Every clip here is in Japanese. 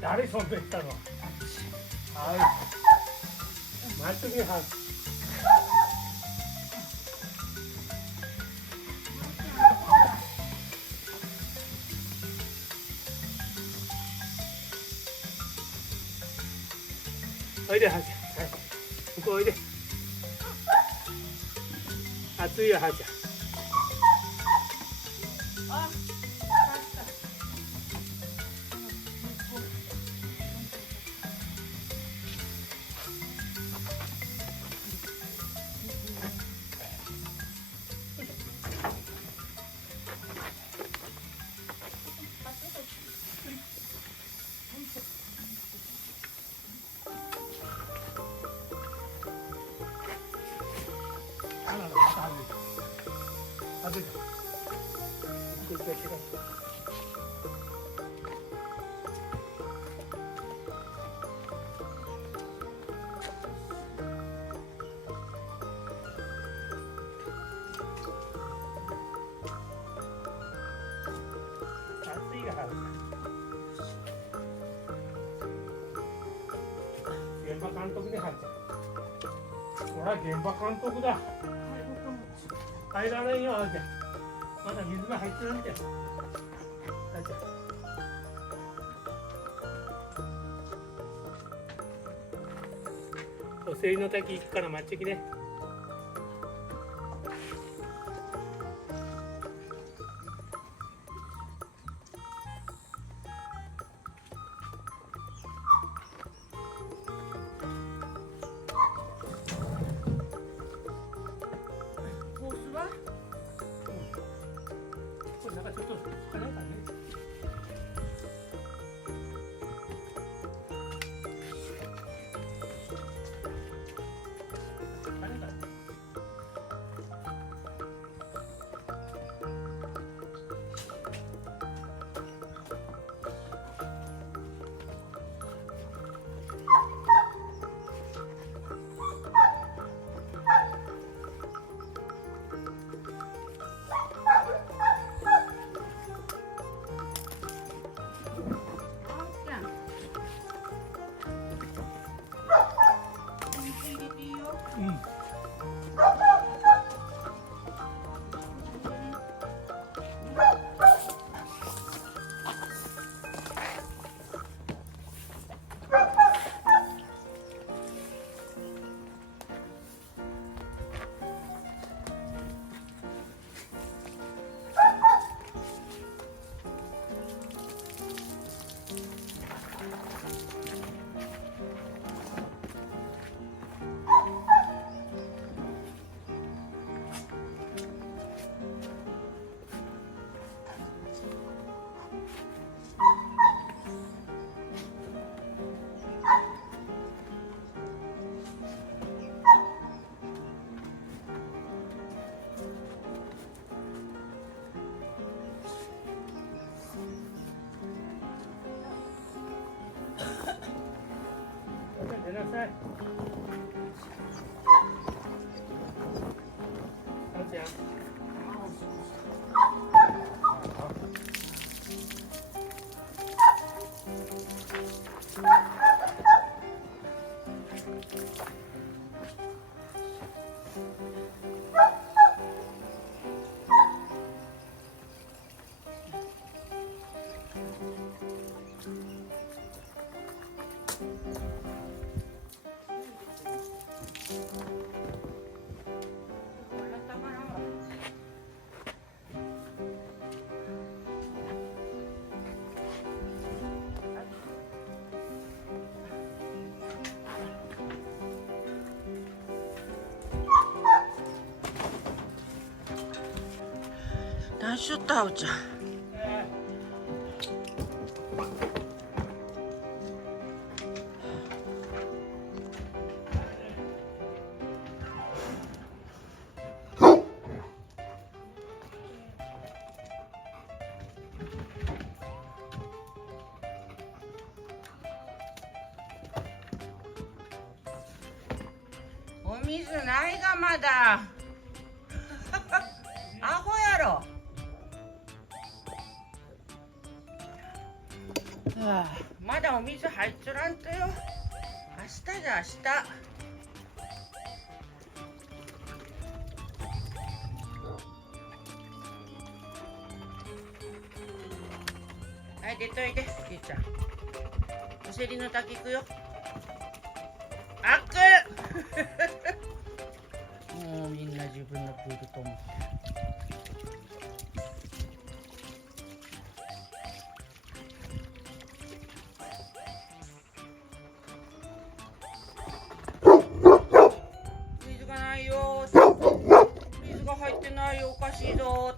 誰そんでしたの。はい。祭りは。おいではーちゃん。はい。ここおいで。暑いよはーちゃん。外れた。こっちが違う。暑いがはず。現場監督ではず。ほら現場監督だ。入らないよはず。まだ水が入ってるんだよ。はず。おせいの滝行くから待ってきね。これなんかちょっと疲れたね。疲れたね。うん。出なさい。あーちゃん。何しよったあおちゃん。お水ないがまだ。アホやろ。まだお水入っちょらんとよ。明日じゃ明日。はい、出といで、じいちゃん。お尻の滝行くよ。あっくもうみんな自分のプールと思って。水がないよ。水が入ってないよ。おかしいぞ。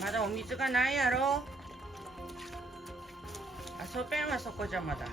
まだお水がないやろ。遊べんはそこじゃまだ。